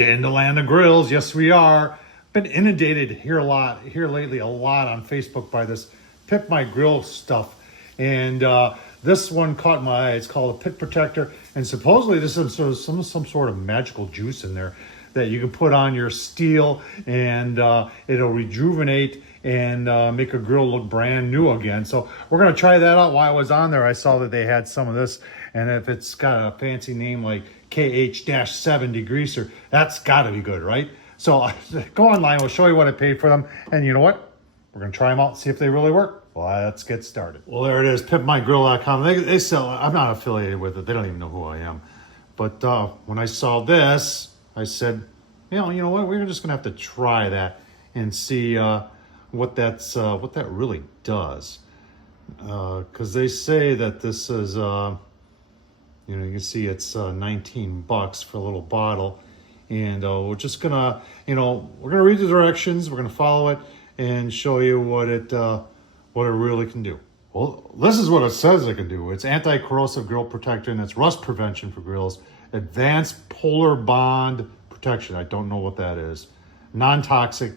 In the land of grills, yes we are. Been inundated here lately a lot on Facebook by this Pimp My Grill stuff, and this one caught my eye. It's called a pit protector, and supposedly this is some sort of magical juice in there that you can put on your steel, and it'll rejuvenate and make a grill look brand new again. So we're gonna try that out. While I was on there, I saw that they had some of this, and if it's got a fancy name like KH-7 Degreaser, that's got to be good, right? So go online, we'll show you what I paid for them, and you know what? We're gonna try them out and see if they really work. Well, let's get started. Well, there it is, pimpmygrill.com. They sell, I'm not affiliated with it. They don't even know who I am. But when I saw this, I said, you know what? We're just gonna have to try that and see what that really does. Because they say that this is, you can see it's $19 for a little bottle, and we're just gonna, we're gonna read the directions, we're gonna follow it, and show you what it really can do. Well, this is what it says it can do. It's anti-corrosive grill protection. It's rust prevention for grills. Advanced polar bond protection. I don't know what that is. Non-toxic.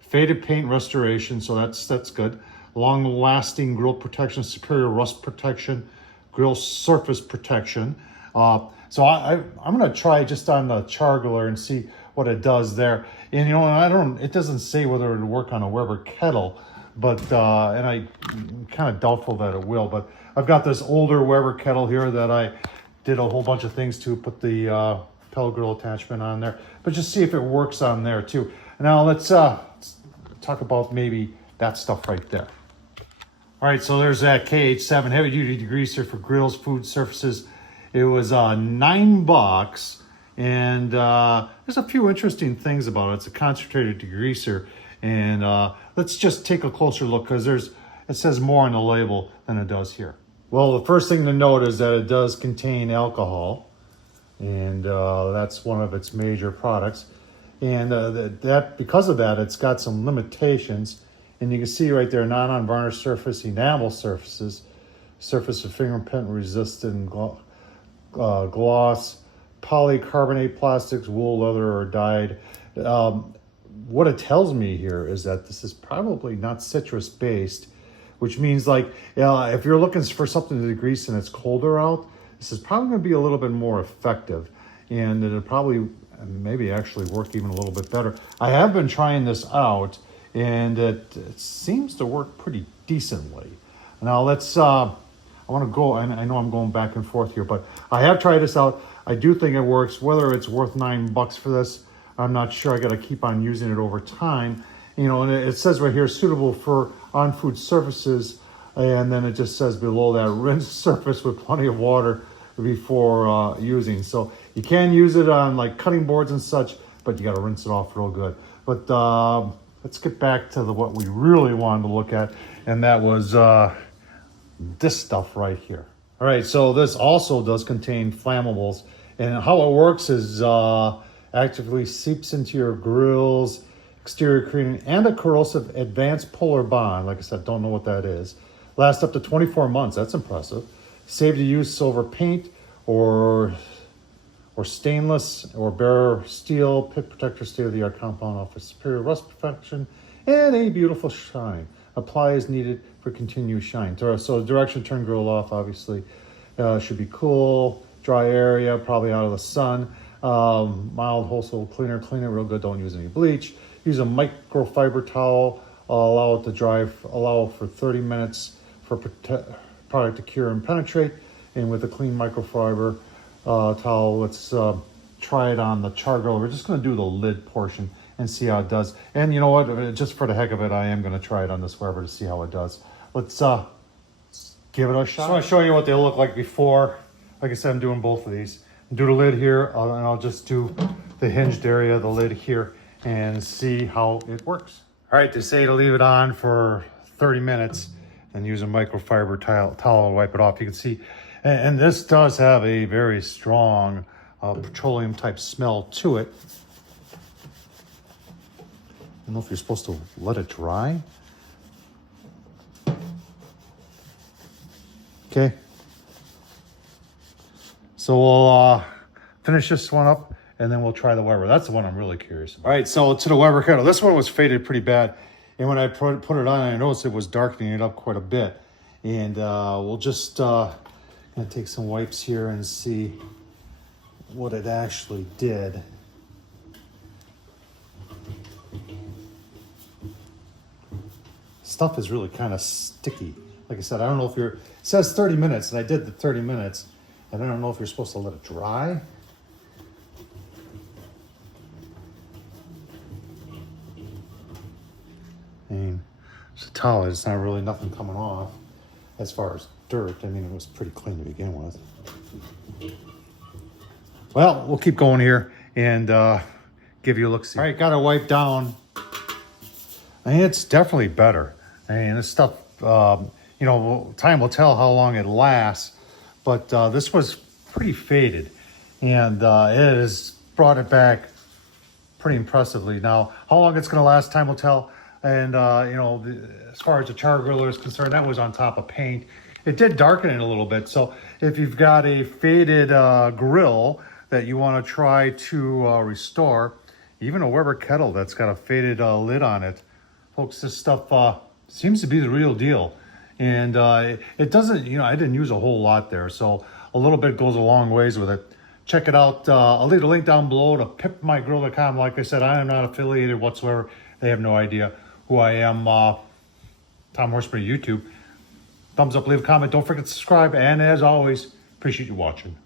Faded paint restoration. So that's good. Long-lasting grill protection. Superior rust protection. Grill surface protection. So I'm going to try just on the char griller and see what it does there. And it doesn't say whether it would work on a Weber kettle, but and I'm kind of doubtful that it will. But I've got this older Weber kettle here that I did a whole bunch of things to, put the pellet grill attachment on there, but just see if it works on there too. Now let's talk about maybe that stuff right there. All right, so there's that KH-7 heavy duty degreaser for grills, food surfaces. It was $9, and there's a few interesting things about it. It's a concentrated degreaser, and let's just take a closer look, because it says more on the label than it does here. Well, the first thing to note is that it does contain alcohol, and that's one of its major products. And because of that, it's got some limitations. And you can see right there, non-varnished surface, enamel surfaces, surface of fingerprint resistant gloss, polycarbonate plastics, wool, leather, or dyed. What it tells me here is that this is probably not citrus based, which means like if you're looking for something to degrease and it's colder out, this is probably going to be a little bit more effective, and it'll probably maybe actually work even a little bit better. I have been trying this out, and it seems to work pretty decently. Now let's, I want to go, and I know I'm going back and forth here, but I have tried this out. I do think it works. Whether it's worth $9 for this, I'm not sure. I got to keep on using it over time. And it says right here, suitable for on-food surfaces, and then it just says below that, rinse surface with plenty of water before using. So you can use it on like cutting boards and such, but you got to rinse it off real good. But let's get back to what we really wanted to look at, and that was this stuff right here. All right, so this also does contain flammables, and how it works is actively seeps into your grill's exterior creating and a corrosive advanced polar bond. Like I said, don't know what that is. Lasts up to 24 months. That's impressive. Save the use over paint or stainless or bare steel. Pit protector, state-of-the-art compound offers superior rust protection and a beautiful shine. Apply as needed for continued shine. So direction, turn grill off, obviously. Should be cool, dry area, probably out of the sun. Mild household cleaner, clean it real good, don't use any bleach. Use a microfiber towel, allow it to dry, allow for 30 minutes for product to cure and penetrate. And with a clean microfiber towel, let's try it on the char grill. We're just gonna do the lid portion and see how it does. And you know what, just for the heck of it, I am gonna try it on this Weber to see how it does. Let's give it a shot. So I'll show you what they look like before. Like I said, I'm doing both of these. Do the lid here, and I'll just do the hinged area, the lid here, and see how it works. All right, they say to leave it on for 30 minutes and use a microfiber towel to wipe it off. You can see, and this does have a very strong petroleum type smell to it. I don't know if you're supposed to let it dry. Okay. So we'll finish this one up and then we'll try the Weber. That's the one I'm really curious about. All right, so to the Weber Kettle. This one was faded pretty bad. And when I put it on, I noticed it was darkening it up quite a bit. And we'll just gonna take some wipes here and see what it actually did. Stuff is really kind of sticky. Like I said, I don't know if it says 30 minutes, and I did the 30 minutes, and I don't know if you're supposed to let it dry. I mean, it's a towel, it's not really nothing coming off as far as dirt. I mean, it was pretty clean to begin with. Well, we'll keep going here and give you a look-see. All right, got it wiped down. I mean, it's definitely better. I mean, this stuff, you know, time will tell how long it lasts, but this was pretty faded, and it has brought it back pretty impressively. Now, how long it's going to last, time will tell. And, you know, as far as the char griller is concerned, that was on top of paint. It did darken it a little bit. So if you've got a faded grill that you want to try to restore, even a Weber kettle that's got a faded lid on it, folks, this stuff seems to be the real deal. And it doesn't, you know, I didn't use a whole lot there. So a little bit goes a long ways with it. Check it out. I'll leave a link down below to pimpmygrill.com. Like I said, I am not affiliated whatsoever. They have no idea who I am. Tom Horsman, YouTube. Thumbs up, leave a comment. Don't forget to subscribe. And as always, appreciate you watching.